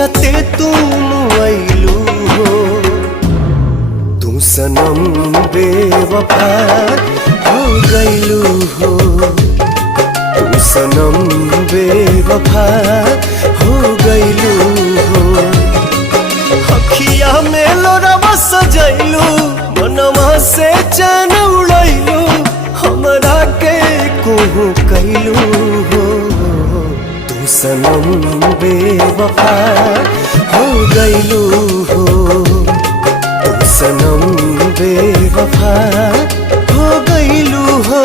जियते तुम आइलू हो। तू सनम बेवफा हो गइलू हो। तू सनम बेवफा हो गइलू हो। अखिया में लोरवा सजैलू, मनवा से चैन उड़ैलू, हमरा के कोहू कैलू हो। तू सनम बेवफा हो गइलू हो। तू सनम बेवफा हो गइलू हो।